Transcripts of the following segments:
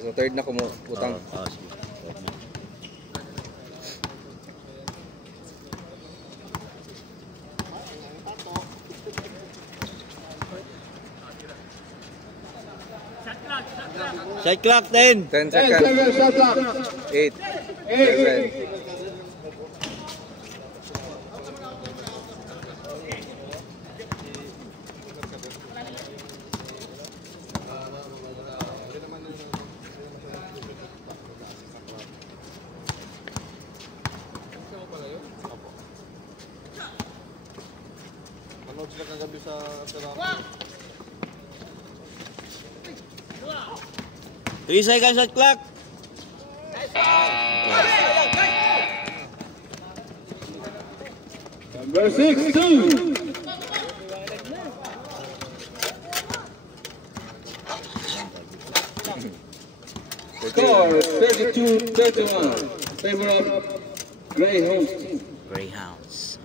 So third na kumutang. Sige. Shot clock 10. 10 seconds. 8. 7. Panood sila kagabi sa Sarap. 3 seconds shot clock. Number 6, 2. Score 32-31. Favor of Greyhounds. Greyhounds.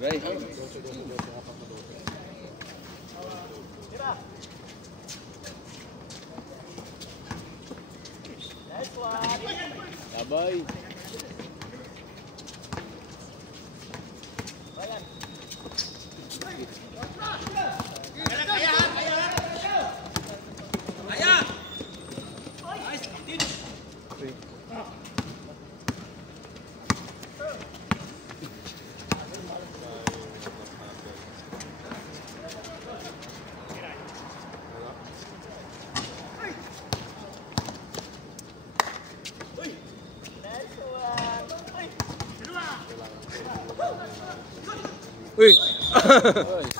Sabay. Uy!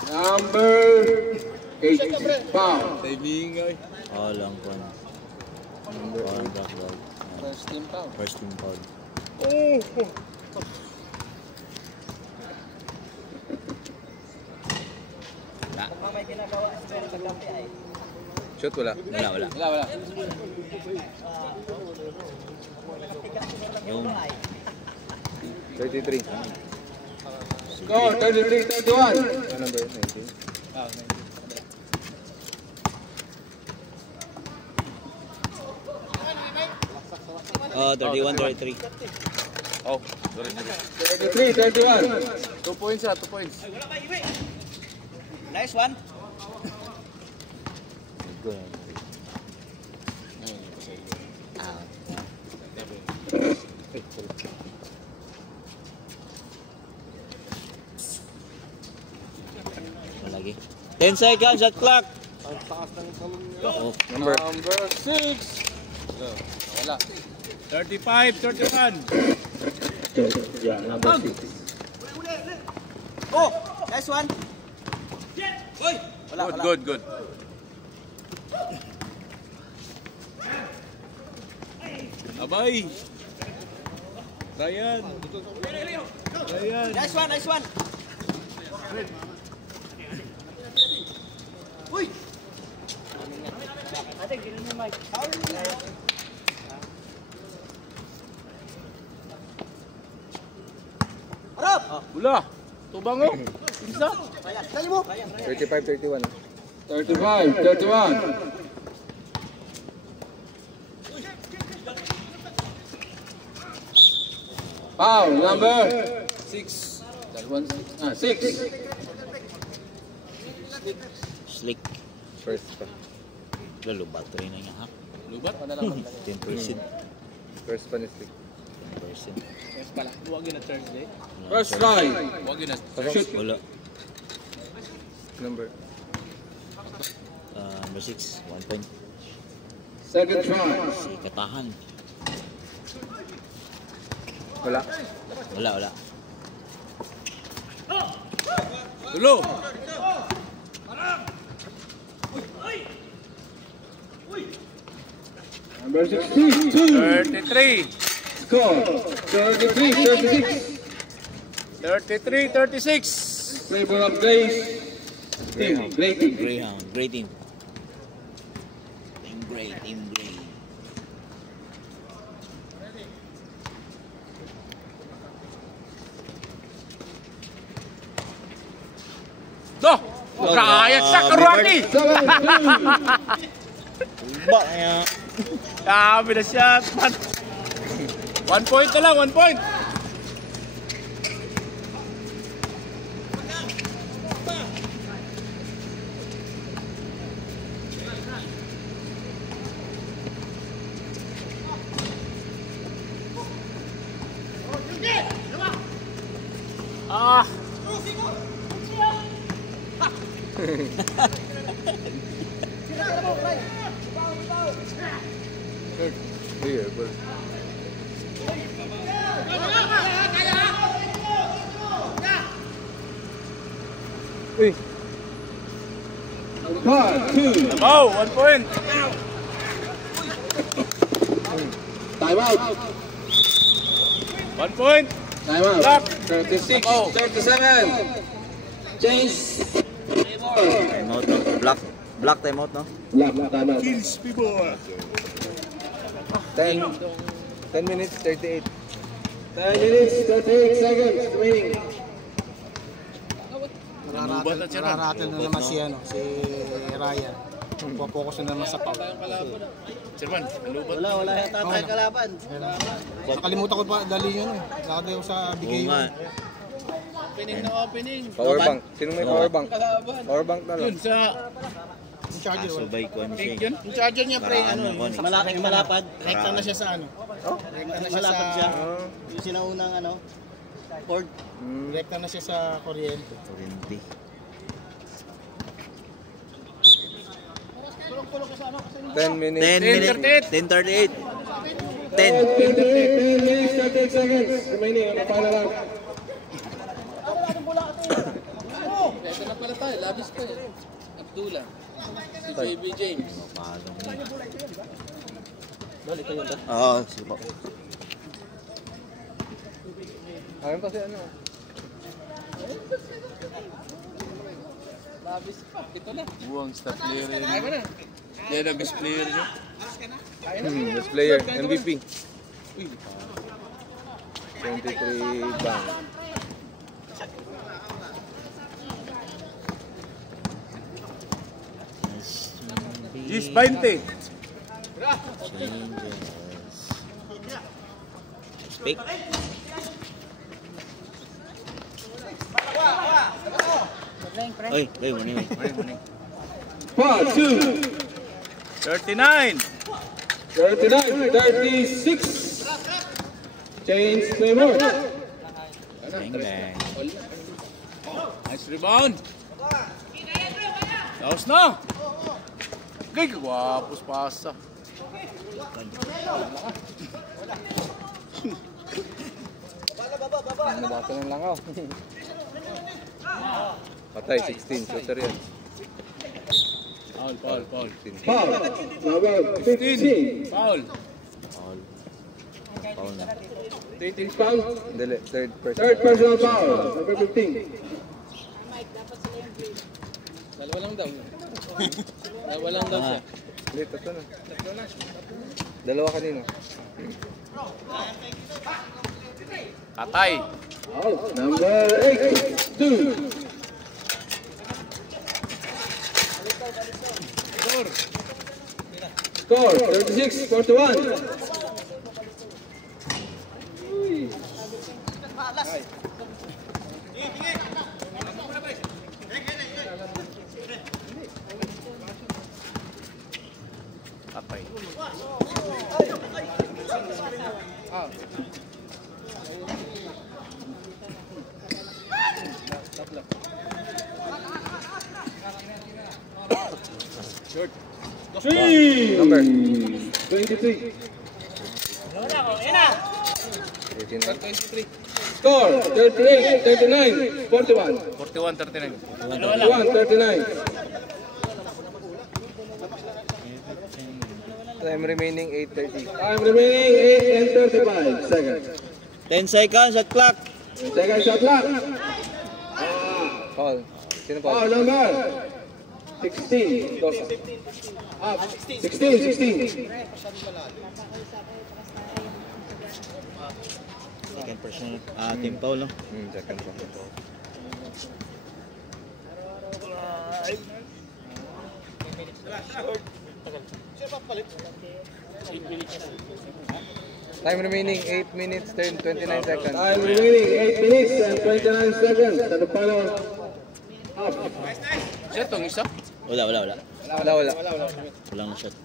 Number 8, foul. Timing ay. Lang po. First team foul. First team foul. May ginagawa sa gabi ay. Shot wala. Wala. Yung 33. Score 33-31. Ano number? 19. Oh, 31-33. Oh, 33-31. 2 points 2 points. Nice one. Good. Lagi. 10 seconds shot clock. Ang taas ng talon niya. Oh, Number. Number 6. Wala. 35-31. Yeah, number 6. Oh, nice one. Good. Abay. Ryan. Nice one. Uy. Ate, gano'n mo mic. Harap! Wala. Tubango. Isa. Dali mo. 35-31. 35-31. Foul number 6. That one's 6. Slick. First pa. Lalo battery na niya ha. Lubat pa na lang. 10%. First pa ni Stick. 10%. Yes pala. Huwag yun na Thursday. First strike. Huwag yun na. Shoot. Wala. Number. Number 6. 1 point. Second try. Si Katahan. Wala. Wala. Tulo. Number 62. 33. Score 33-36. 33-36. Favor of Grace. Team. Great team. Greyhound. Great team. Team Grey. Doh. Kaya sa karuan ni. 7-2. Ba ya. Dami na shot, man. 1 point na lang, 1 point. Ah. Here, but uy, Part 2. Oh, 1 point. Time out. 1 point. Time out. Block. 36, Oh. 37. Change. Time out, no? Block time out, no? Block, time out. 10 minutes, 38. 10 minutes, 38 seconds remaining. Nararattle na naman si Ryan. Pupokus na naman sa pau. Sirman, lubat. Wala yata tayo kalaban. Nakalimutan ko pa dali yun eh. Nakatay ko sa bigay Oo nga. yun. Opening na opening. Power bank. Sino may power bank? Power bank na lang. Yun sa Yung charger wala. Subay ko ano siya. yun. Yung charger niya pre, Paraan ano, na, Connie. Malaking malapad. rekta na siya sa ano. Rekta na siya sa, Malapad siya. Ah, Yung sinaunang ano. Ford. rekta na siya sa kuryente. 20. 10 minutes. 10 minutes. 10:38. 10. 10 minutes, 38 seconds remaining. Ano pa na lang? Ito na pala tayo, labis pa eh. Abdullah. Si JB James. Oo, sige po. Ayun kasi ano. Labis pa, ito na. Buwang star player yun. Yan ang best player niya. Best player, MVP. 23 bang. Gis 20. Changes. Speak. Oy, muna yun. Part 2. 39. 39, 36. Change, play more. Bang bang. Nice rebound. Tapos na. Gay, guwapos pasa. Nabasa ng langaw. Patay, 16. Shooter yan. Foul, foul, foul. 16. Foul, number 15. Foul. Foul. Foul na. 18 foul. Dali, third person. Third personal foul, number 15. Dalawa lang daw. Dalawa lang daw siya. Late, ito na. Dalawa kanino. Katay. Foul, number 8. 2. Score, 36-41. Katay. Three. Number. 23. 18. Score, 38-39, 41. 41-39. 41-39. Time remaining 8:30. Time remaining 8 and 35 seconds. 10 seconds at clock. Second shot clock. Foul. Sino foul? Foul number 16. Dosa. Up. 16. Second personal. Team foul, no? Second foul. Time remaining 8 minutes 29 seconds. Time remaining 8 minutes and 29 seconds at the final half. Sir, itong isa? Wala. Wala. Walang shot.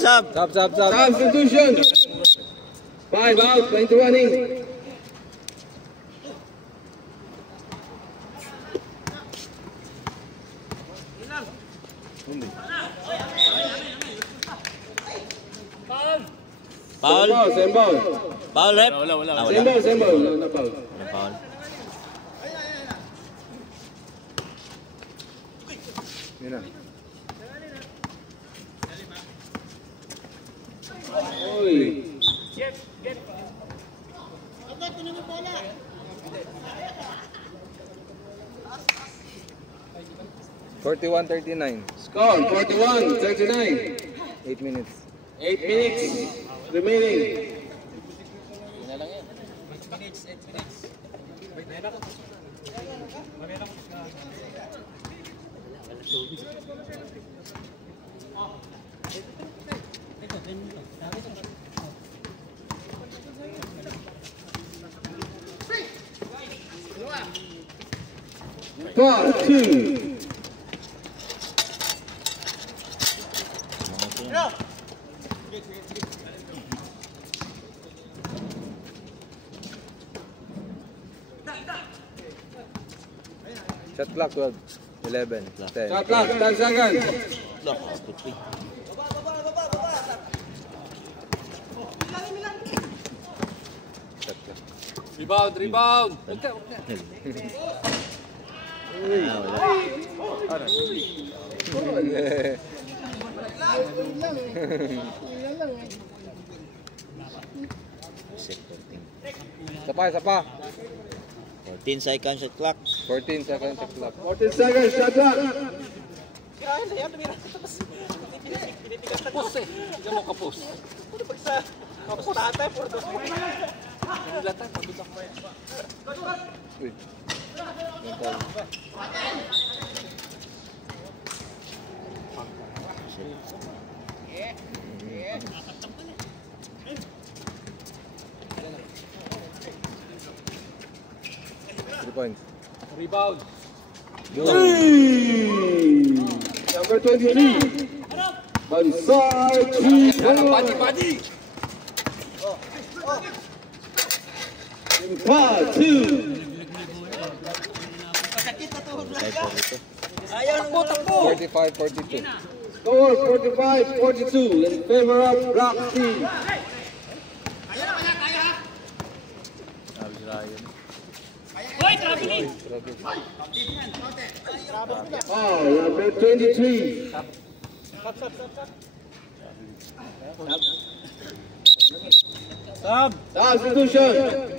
Sab. Substitution. 5 out, 21 in. Foul. Same ball. Foul, rep. Wala. Ah, Same wala. ball, same ball. No foul. Walang foul. Yun na. Oy. 41-39. Score 41-39. 8 minutes. 8 minutes remaining. Part 2. Shot clock 12. 11. 10. Shot clock, 10 seconds. Lock, quickly. Shot clock. Rebound. Huwag ka. Ah, wala. Set 14. Isa pa. 14 seconds shot clock. 14 seconds shot clock. 14 seconds, shot clock. Kapos eh. Hindi mo kapos. Uy. Three points. Rebound. Number 23. Bansay 2. In part 2. 45-42. Score 45-42 in favor of Black Team. Number 23. Substitution.